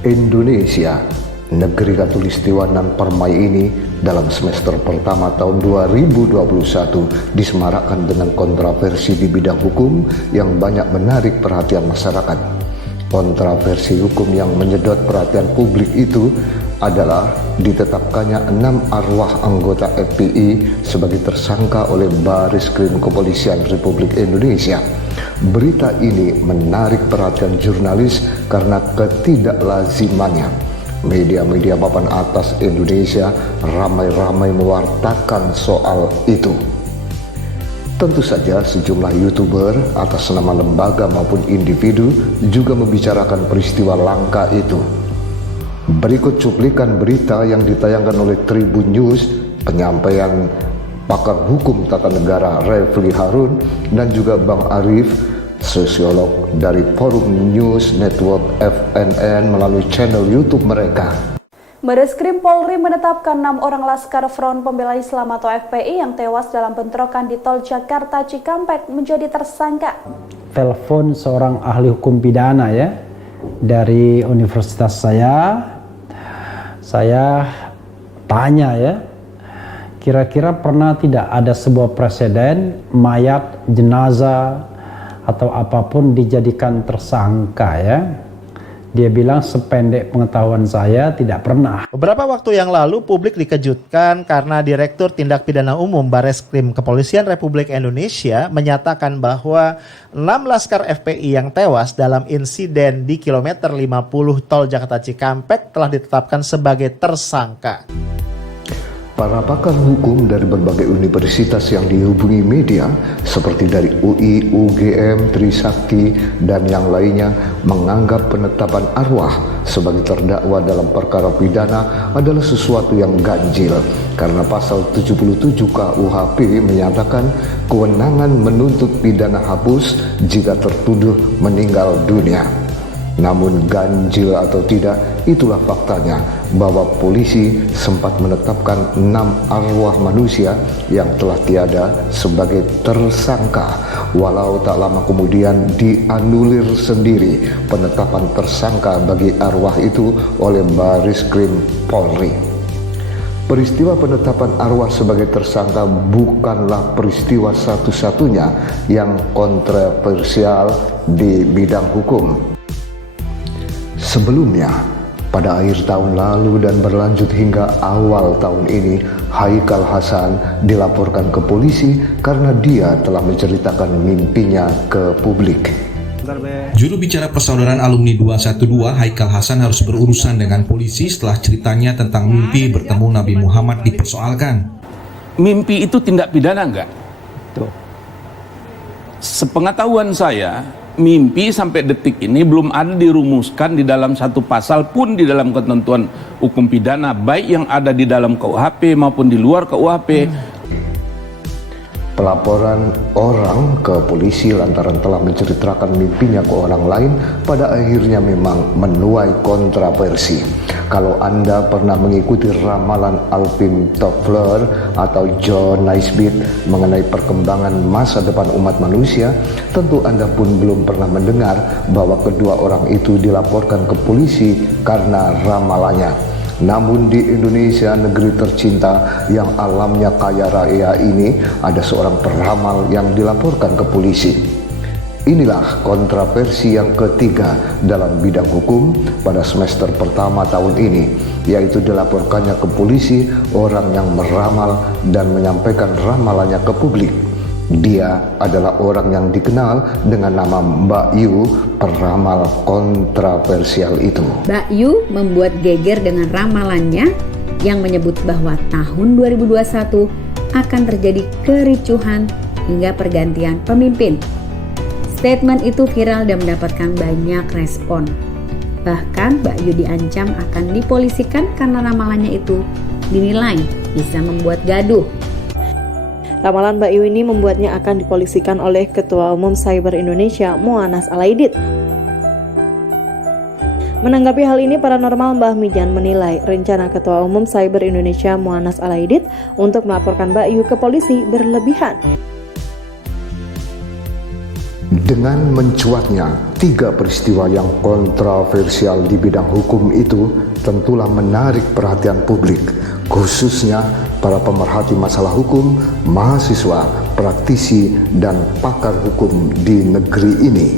Indonesia, negeri Katulistiwa nan Permai ini dalam semester pertama tahun 2021 disemarakkan dengan kontroversi di bidang hukum yang banyak menarik perhatian masyarakat. Kontroversi hukum yang menyedot perhatian publik itu adalah ditetapkannya 6 arwah anggota FPI sebagai tersangka oleh Baris Krim Kepolisian Republik Indonesia. Berita ini menarik perhatian jurnalis karena ketidaklazimannya. Media-media papan atas Indonesia ramai-ramai mewartakan soal itu. Tentu saja sejumlah YouTuber atas nama lembaga maupun individu juga membicarakan peristiwa langka itu. Berikut cuplikan berita yang ditayangkan oleh Tribun News, penyampaian pakar hukum tata negara Refli Harun dan juga Bang Arif, sosiolog dari Forum News Network FNN melalui channel YouTube mereka. Bareskrim Polri menetapkan 6 orang Laskar Front Pembela Islam atau FPI yang tewas dalam bentrokan di Tol Jakarta Cikampek menjadi tersangka. Telepon seorang ahli hukum pidana ya dari universitas saya tanya ya, kira-kira pernah tidak ada sebuah preseden mayat, jenazah atau apapun dijadikan tersangka ya. Dia bilang sependek pengetahuan saya tidak pernah. Beberapa waktu yang lalu publik dikejutkan karena Direktur Tindak Pidana Umum Bareskrim Kepolisian Republik Indonesia menyatakan bahwa 6 laskar FPI yang tewas dalam insiden di kilometer 50 Tol Jakarta Cikampek telah ditetapkan sebagai tersangka. Para pakar hukum dari berbagai universitas yang dihubungi media seperti dari UI, UGM, Trisakti, dan yang lainnya menganggap penetapan arwah sebagai terdakwa dalam perkara pidana adalah sesuatu yang ganjil karena pasal 77 KUHP menyatakan kewenangan menuntut pidana hapus jika tertuduh meninggal dunia. Namun ganjil atau tidak, itulah faktanya bahwa polisi sempat menetapkan 6 arwah manusia yang telah tiada sebagai tersangka, walau tak lama kemudian dianulir sendiri penetapan tersangka bagi arwah itu oleh Bareskrim Polri. Peristiwa penetapan arwah sebagai tersangka bukanlah peristiwa satu-satunya yang kontroversial di bidang hukum. Sebelumnya, pada akhir tahun lalu dan berlanjut hingga awal tahun ini, Haikal Hasan dilaporkan ke polisi karena dia telah menceritakan mimpinya ke publik. Juru bicara Persaudaraan Alumni 212 Haikal Hasan harus berurusan dengan polisi setelah ceritanya tentang mimpi bertemu Nabi Muhammad dipersoalkan. Mimpi itu tindak pidana enggak? Tuh. Sepengetahuan saya, mimpi sampai detik ini belum ada dirumuskan di dalam satu pasal pun di dalam ketentuan hukum pidana, baik yang ada di dalam KUHP maupun di luar KUHP. Pelaporan orang ke polisi lantaran telah menceritakan mimpinya ke orang lain pada akhirnya memang menuai kontroversi. Kalau Anda pernah mengikuti ramalan Alvin Toffler atau John Naisbitt mengenai perkembangan masa depan umat manusia, tentu Anda pun belum pernah mendengar bahwa kedua orang itu dilaporkan ke polisi karena ramalannya. Namun di Indonesia, negeri tercinta yang alamnya kaya raya ini, ada seorang peramal yang dilaporkan ke polisi. Inilah kontroversi yang ketiga dalam bidang hukum pada semester pertama tahun ini, yaitu dilaporkannya ke polisi orang yang meramal dan menyampaikan ramalannya ke publik. Dia adalah orang yang dikenal dengan nama Mbak Yu, peramal kontroversial itu. Mbak Yu membuat geger dengan ramalannya yang menyebut bahwa tahun 2021 akan terjadi kericuhan hingga pergantian pemimpin. Statement itu viral dan mendapatkan banyak respon. Bahkan Mbak Yu diancam akan dipolisikan karena ramalannya itu dinilai bisa membuat gaduh. Ramalan Mbak Yu ini membuatnya akan dipolisikan oleh Ketua Umum Cyber Indonesia, Muanas Alaidit. Menanggapi hal ini, Paranormal Mbah Mijan menilai rencana Ketua Umum Cyber Indonesia, Muanas Alaidit, untuk melaporkan Mbak Yu ke polisi berlebihan. Dengan mencuatnya 3 peristiwa yang kontroversial di bidang hukum itu tentulah menarik perhatian publik, khususnya para pemerhati masalah hukum, mahasiswa, praktisi, dan pakar hukum di negeri ini.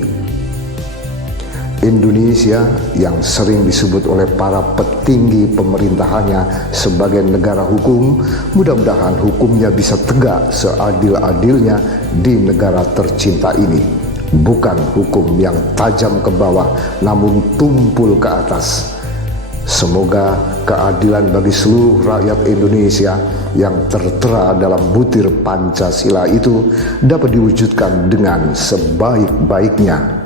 Indonesia yang sering disebut oleh para petinggi pemerintahannya sebagai negara hukum, mudah-mudahan hukumnya bisa tegak seadil-adilnya di negara tercinta ini. Bukan hukum yang tajam ke bawah namun tumpul ke atas. Semoga keadilan bagi seluruh rakyat Indonesia yang tertera dalam butir Pancasila itu dapat diwujudkan dengan sebaik-baiknya.